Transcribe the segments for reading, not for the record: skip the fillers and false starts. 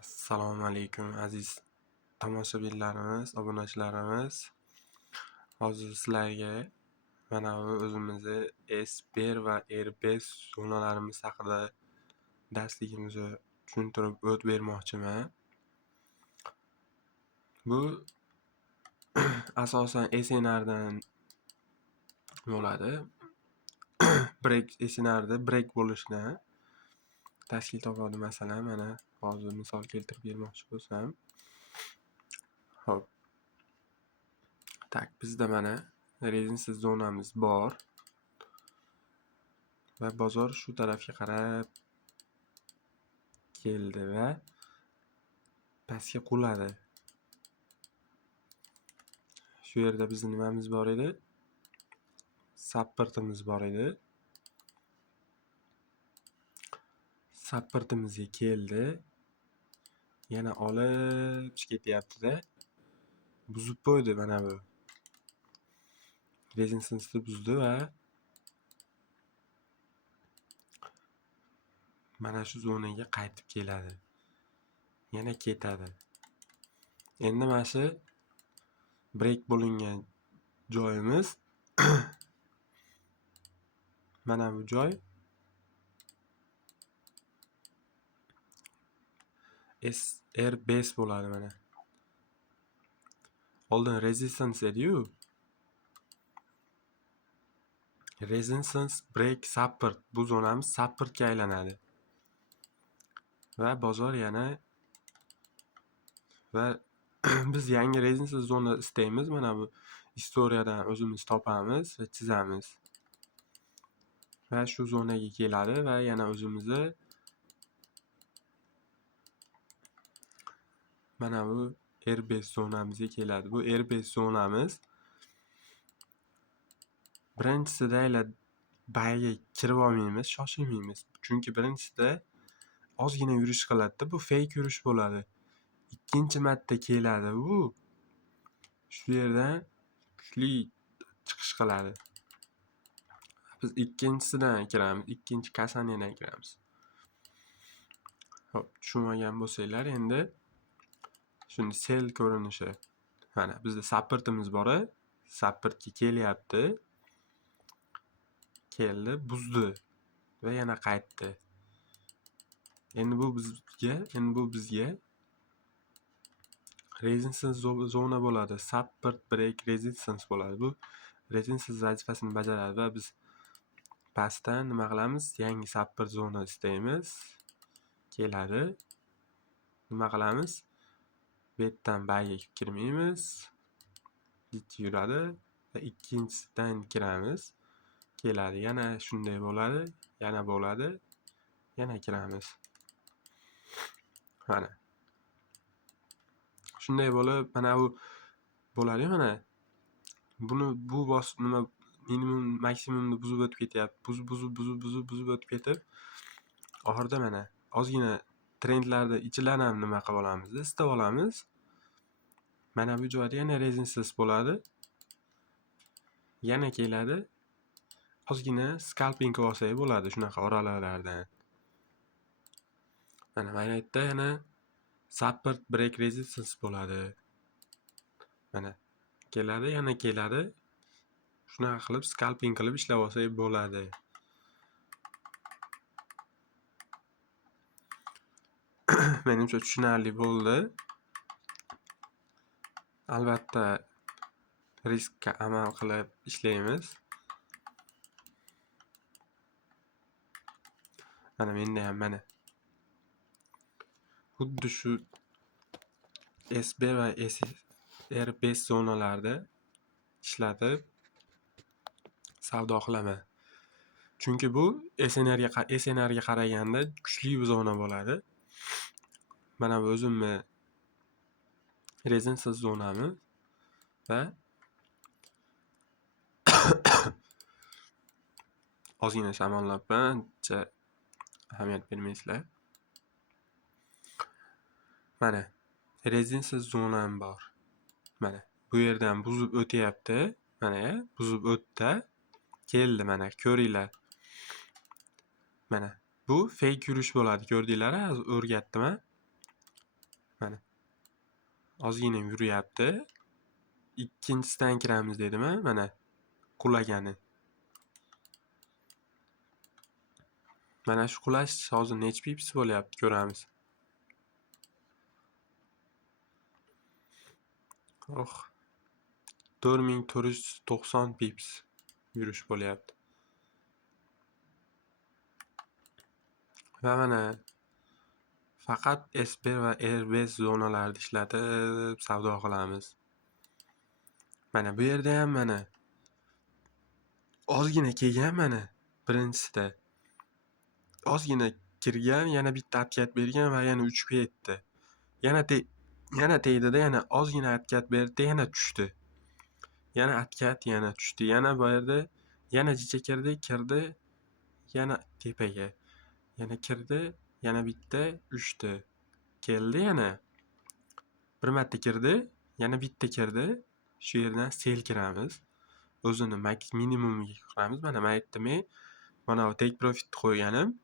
Assalomu alaykum aziz tomoshabinlarimiz, obunachilarimiz. Hozir sizlarga mana bu o'zimizni S1 va R5 zonalarimiz haqida darsligimizni tushuntirib o'tib bermoqchiman. Bu asosan SNRdan bo'ladi. SNRda break bo'lishni tashkil topadi. Masalan, mana hozir misol keltirib bermoqchi bo'lsam. Xo'p. Tak, bizda mana rezinsiz zonamiz bor va bozor shu tarafga qarab keldi va pastga quladi. Shu yerda bizning nimamiz bor edi? Supportimiz bor edi. Supportimizga keldi. Yana olib ketyapti-da. Buzib qo'ydi mana bu. Rezinsizni buzdi va mana shu zonaga qaytib keladi. Yana ketadi. Endi mana shu break bo'lingan joyimiz mana bu joy SR5 bo'ladi mana. Oldin resistance edi-yu. Resistance, break, support. Bu zonamiz supportga aylanadi. Va bozor yana va biz yangi resistance zona istaymiz. Mana bu historiyadan o'zimiz topamiz va chizamiz. Va shu zonaga keladi va yana o'zimizni mana bu R5 zonamizga keladi. Bu R5 zonamiz birinchisida bayaga kirib olmaymiz, shoshilmaymiz. Chunki birinchisida ozgina yurish qiladi. Bu fake yurish bo'ladi. Ikkinchi marta keladi u. Shu yerdan kuchli chiqish qiladi. Biz ikkinchisidan kiramiz, ikkinchi kasaniyadan kiramiz. Xo'p, tushunmagan bo'lsanglar, endi shuni sell ko'rinishi. Mana bizda supportimiz bor. Supportga kelyapti. Keldi, buzdi va yana qaytdi. Endi bu bizga resistance zona bo'ladi. Support, break, resistance bo'ladi. Bu resistance vazifasini bajaradi va biz pastdan nima qilamiz? Yangi support zona istaymiz. Keladi. Nima qilamiz? Bu yerdan bayaga kirmaymiz. Yuradi va ikkinchisidan kiramiz. Keladi. Yana shunday bo'ladi. Yana bo'ladi. Yana kiramiz. Mana. Shunday bo'lib, mana bu bo'ladi mana. Bu nima minimum maksimumni buzib o'tib ketyapti. Buzib o'tib ketib, oxirida mana ozgina trendlarda ichidan ham nima qilib olamiz? Istab olamiz. Mana bu joyda yana resistance bo'ladi. Yana keladi. Ozgina scalping qilib olsak bo'ladi shunaqa oralardan. Mana yerda yana support, break, resistance bo'ladi. Mana keladi, yana keladi. Shunaqa qilib scalping qilib ishlab olsak bo'ladi. Menimcha tushunarli bo'ldi. Albatta riskka amal qilib ishlaymiz. Mana menda ham mana xuddi shu S1 va R5 zonalarda ishlatib savdo qilaman. Chunki bu SNRga qaraganda kuchli zona bo'ladi. Mana bu o'zimni rezinsiz zonamiz va ozgina shamollabman, ancha ahamiyat bermaysizlar. Mana rezinsiz zonam bor. Mana bu yerdan buzib o'tyapti. Mana buzib o'tdi. Keldi mana, ko'ringlar. Mana bu fake yurish bo'ladi. Ko'rdinglar, o'rgatdim. Mana ozgina yuryapti. Ikkinchisidan kiramiz dedimi? Mana qulagani. Mana shu qulash hozir necha pips bo'lyapti ko'ramiz. 4490 pips yurish bo'lyapti. Va mana faqat S1 va R5 zonalarida ishlatib savdo qilamiz. Mana bu yerda ham mana ozgina kelgan, mana birinchisida ozgina kirgan, yana bitta atkat bergan va yana uchib ketdi. Yana tegdi-da, yana ozgina atkat berdi, yana tushdi. Yana atkat, yana tushdi. Yana bu yerda yana jicha kirdi, yana tepaga. Yana kirdi, yana bitta uchdi. Keldi yana. Bir marta kirdi, yana bitta kirdi. Shu yerdan sel kiramiz. O'zini minimumiga qilamiz. Mana men mana bu take profit qo'yganim.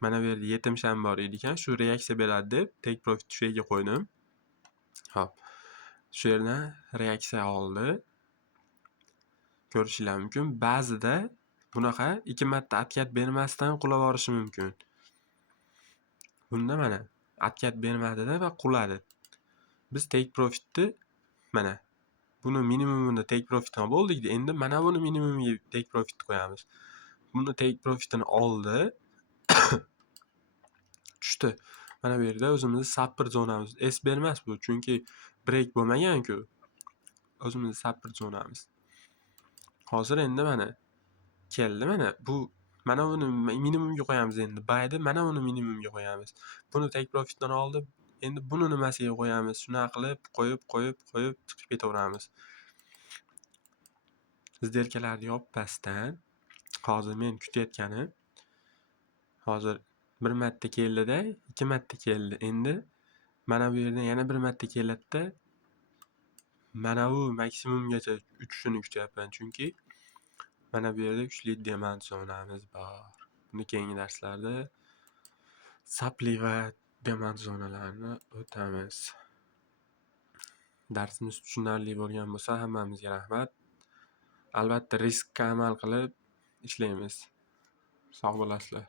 Mana bu yerda 70 ham bor ekan. Shu reaksiya beradi deb take profit shu yerga qo'ydim. Xo'p. Shu yerdan reaksiya oldi. Ko'rishinglar mumkin. Ba'zida bunaqa 2 marta atkat bermasdan qulab yuborishi mumkin. Bunda mana atkat bermadi-da va quladi. Biz take profitni mana buni minimumini take profitni bo'ldik-da. Endi mana buni minimumiga take profit qo'yamiz. Buni take profitini oldi. Tushdi. Mana bu yerda o'zimizni support zonamiz. S1 emas bu, chunki break bo'lmagan-ku. O'zimizni support zonamiz. Hozir endi mana keldi, mana bu mana buni minimumga qo'yamiz endi. Bayda mana buni minimumga qo'yamiz. Buni take profitdan oldi. Endi buni nimasiga qo'yamiz? Shunaqa qilib qo'yib chiqib ketaveramiz. Zderkalarni yoppasdan hozir men kutayotganim hozir bir marta keldi-da, 2 marta keldi. Endi mana bu yerdan yana bir marta keladi-da, mana bu maksimumgacha uchishini kutyapman, chunki mana bu yerda kuchli demand zonamiz bor. Buni keyingi darslarda sapli va demand zonalarini o'tamiz. Darsimiz tushunarli bo'lgan bo'lsa, hammamizga rahmat. Albatta riskka amal qilib ishlaymiz. Sog' bo'lasizlar.